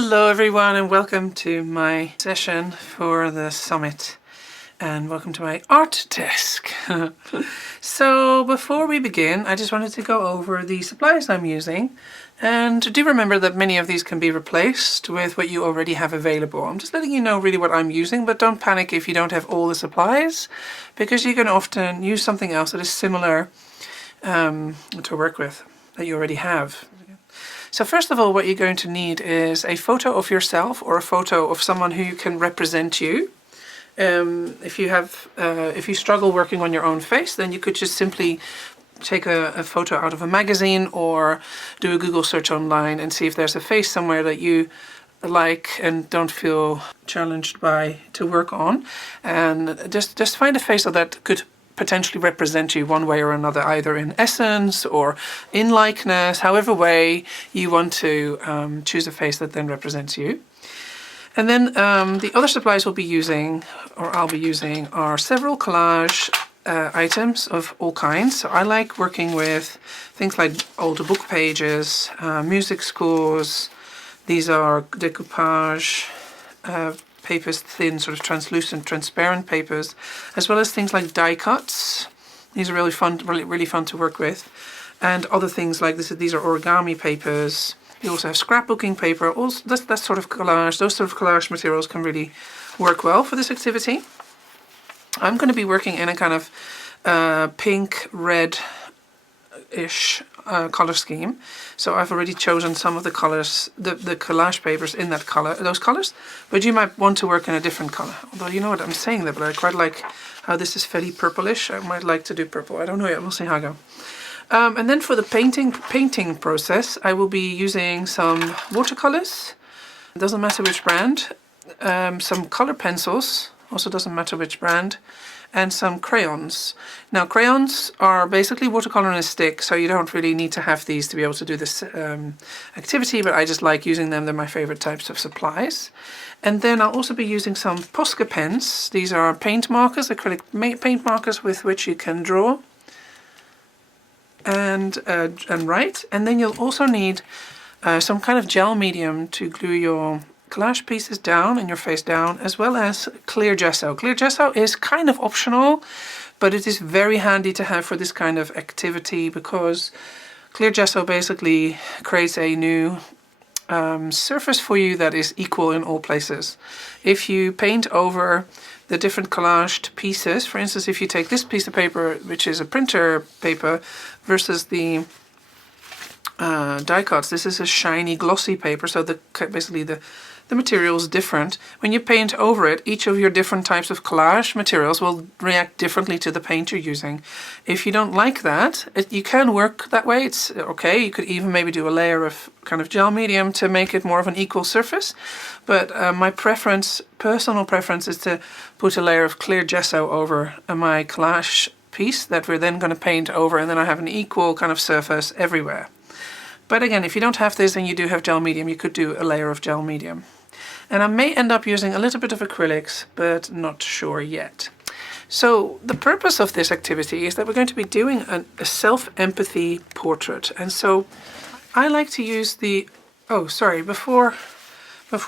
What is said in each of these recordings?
Hello everyone and welcome to my session for the summit and welcome to my art desk. So before we begin, I just wanted to go over the supplies I'm using, and do remember that many of these can be replaced with what you already have available. I'm just letting you know really what I'm using, but don't panic if you don't have all the supplies, because you can often use something else that is similar to work with that you already have. So first of all, what you're going to need is a photo of yourself or a photo of someone who can represent you. If you struggle working on your own face, then you could just simply take a photo out of a magazine or do a Google search online and see if there's a face somewhere that you like and don't feel challenged by to work on, and just find a face that could potentially represent you one way or another, either in essence or in likeness, however way you want to choose a face that then represents you. And then the other supplies I'll be using are several collage items of all kinds. So I like working with things like older book pages, music scores. These are decoupage papers, thin, sort of translucent, transparent papers, as well as things like die cuts. These are really fun, really fun to work with, and other things like this. These are origami papers. You also have scrapbooking paper. Also, that sort of collage. Those sort of collage materials can really work well for this activity. I'm going to be working in a kind of pink, red-ish color scheme. So I've already chosen some of the colors, the collage papers in those colors, but you might want to work in a different color. Although you know what, I'm saying that, but I quite like how this is fairly purplish. I might like to do purple. I don't know yet. We'll see how I go. And then for the painting process, I will be using some watercolors. It doesn't matter which brand. Some color pencils, also doesn't matter which brand, and some crayons. Now crayons are basically watercolor on a stick, so you don't really need to have these to be able to do this activity, but I just like using them. They're my favorite types of supplies. And then I'll also be using some Posca pens. These are paint markers, acrylic paint markers with which you can draw and write. And then you'll also need some kind of gel medium to glue your collage pieces down and your face down, as well as clear gesso. Clear gesso is kind of optional, but it is very handy to have for this kind of activity, because clear gesso basically creates a new surface for you that is equal in all places. If you paint over the different collaged pieces, for instance, if you take this piece of paper, which is a printer paper, versus the die cuts, this is a shiny glossy paper, so basically the material is different. When you paint over it, each of your different types of collage materials will react differently to the paint you're using. If you don't like that, you can work that way. It's okay. You could even maybe do a layer of kind of gel medium to make it more of an equal surface. But my personal preference is to put a layer of clear gesso over my collage piece that we're then going to paint over, and then I have an equal kind of surface everywhere. But again, if you don't have this and you do have gel medium, you could do a layer of gel medium. And I may end up using a little bit of acrylics, but not sure yet. So the purpose of this activity is that we're going to be doing a self-empathy portrait. And so I like to use before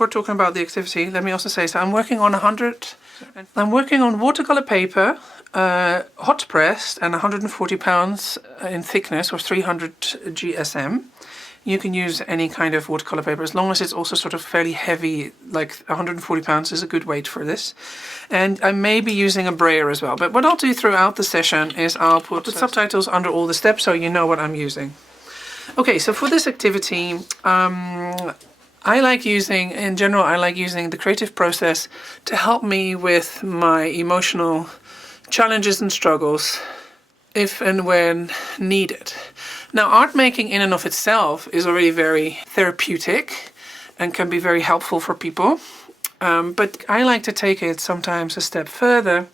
talking about the activity, let me also say, so I'm working on watercolor paper, hot pressed and 140 pounds in thickness, or 300 GSM. You can use any kind of watercolor paper as long as it's also sort of fairly heavy, like 140 pounds is a good weight for this. And I may be using a brayer as well. But what I'll do throughout the session is I'll put subtitles under all the steps so you know what I'm using. Okay, so for this activity, in general, I like using the creative process to help me with my emotional challenges and struggles, if and when needed. Now, art making in and of itself is already very therapeutic and can be very helpful for people. But I like to take it sometimes a step further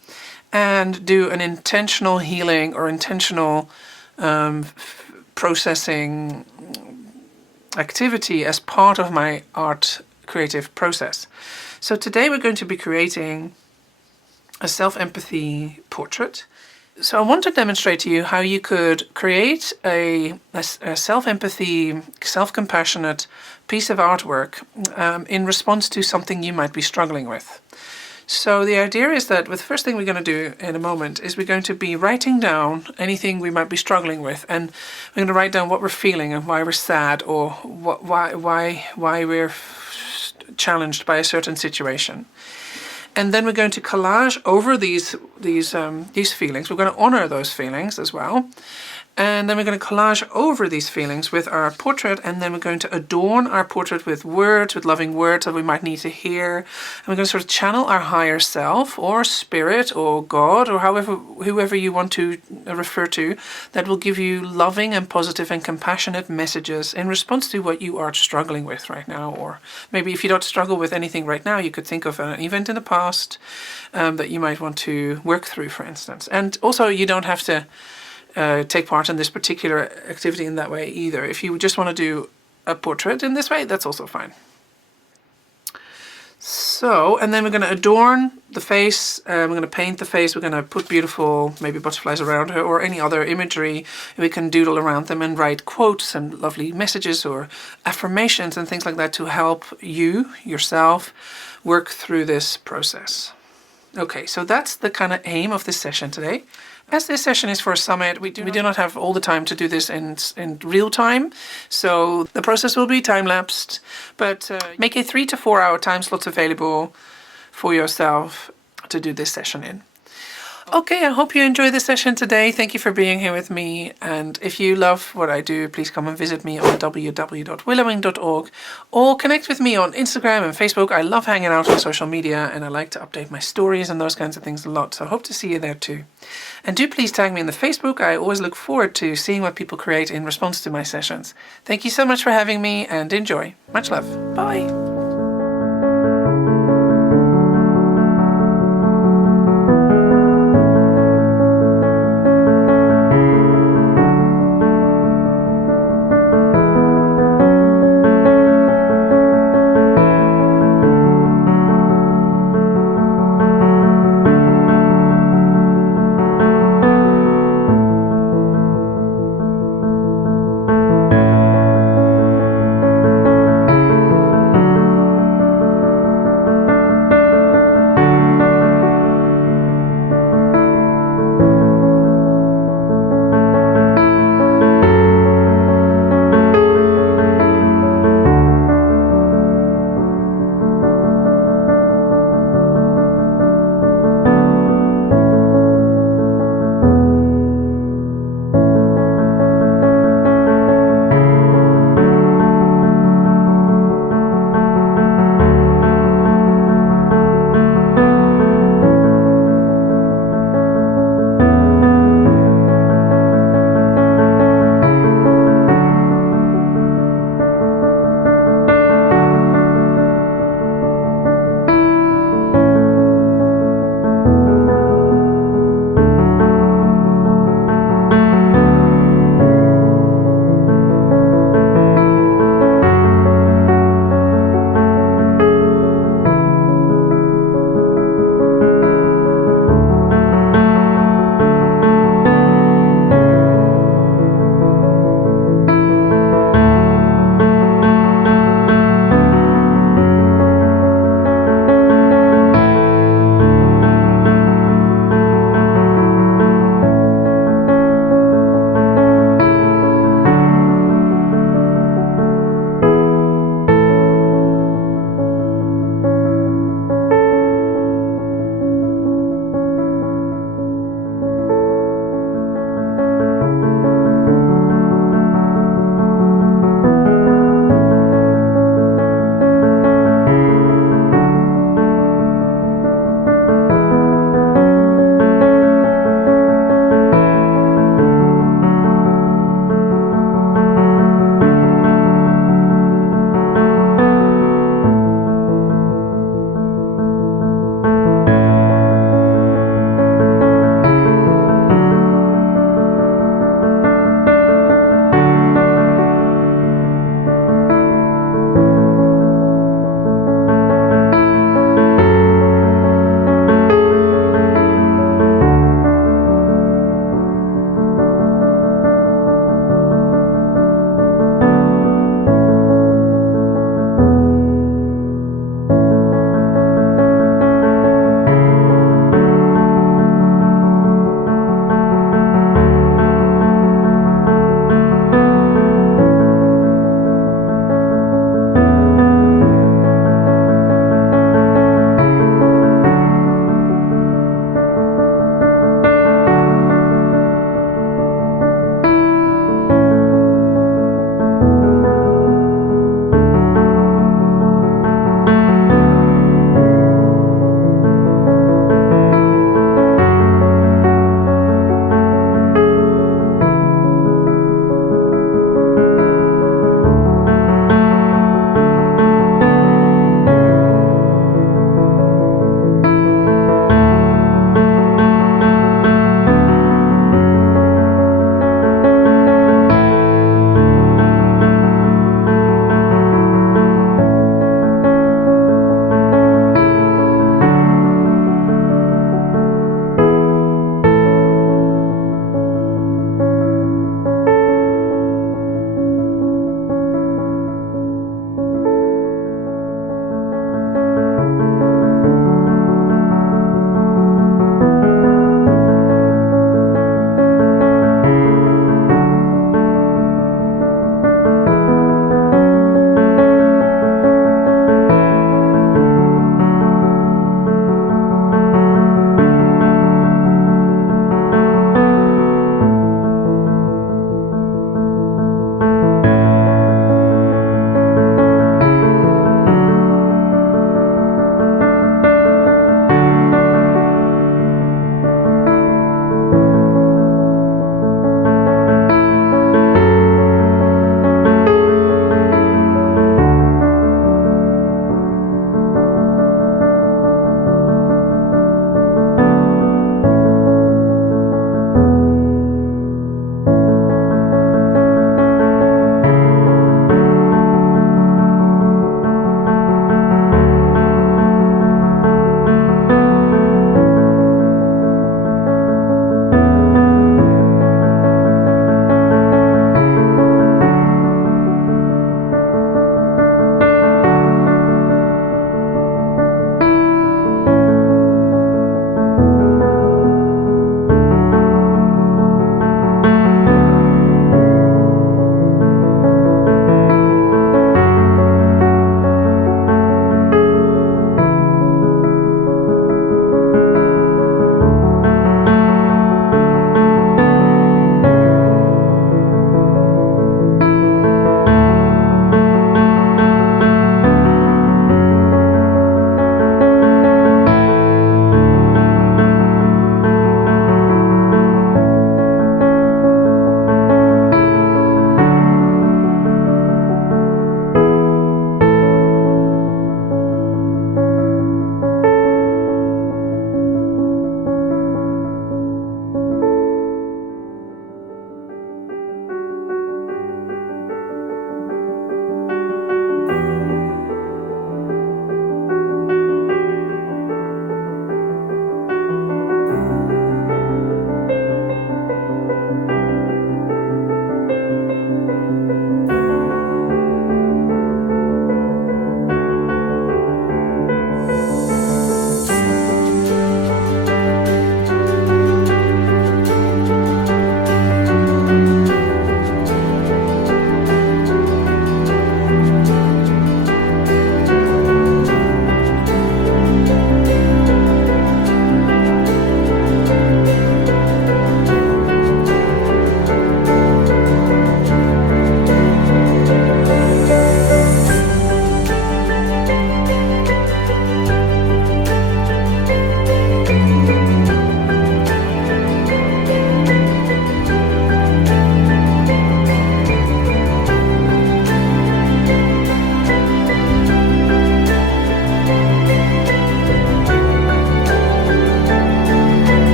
and do an intentional healing or intentional processing activity as part of my art creative process. So today we're going to be creating a self-empathy portrait. So I want to demonstrate to you how you could create a self-empathy, self-compassionate piece of artwork in response to something you might be struggling with. So the idea is that the first thing we're going to do in a moment is we're going to be writing down anything we might be struggling with, and we're going to write down what we're feeling and why we're sad, or why we're challenged by a certain situation. And then we're going to collage over these feelings. We're going to honor those feelings as well. And then we're going to collage over these feelings with our portrait, and then we're going to adorn our portrait with words, with loving words that we might need to hear. And we're going to sort of channel our higher self or spirit or God or whoever you want to refer to, that will give you loving and positive and compassionate messages in response to what you are struggling with right now. Or maybe if you don't struggle with anything right now, you could think of an event in the past that you might want to work through, for instance. And also, you don't have to take part in this particular activity in that way either. If you just want to do a portrait in this way, that's also fine. So, and then we're going to adorn the face, we're going to paint the face, we're going to put beautiful maybe butterflies around her or any other imagery. We can doodle around them and write quotes and lovely messages or affirmations and things like that to help you, yourself, work through this process. Okay, so that's the kind of aim of this session today. As this session is for a summit, we do not have all the time to do this in real time, so the process will be time-lapsed, but make a 3 to 4 hour time slots available for yourself to do this session in. Okay, I hope you enjoyed this session today. Thank you for being here with me. And if you love what I do, please come and visit me on www.willowing.org or connect with me on Instagram and Facebook. I love hanging out on social media and I like to update my stories and those kinds of things a lot. So I hope to see you there too. And do please tag me in the Facebook. I always look forward to seeing what people create in response to my sessions. Thank you so much for having me and enjoy. Much love. Bye.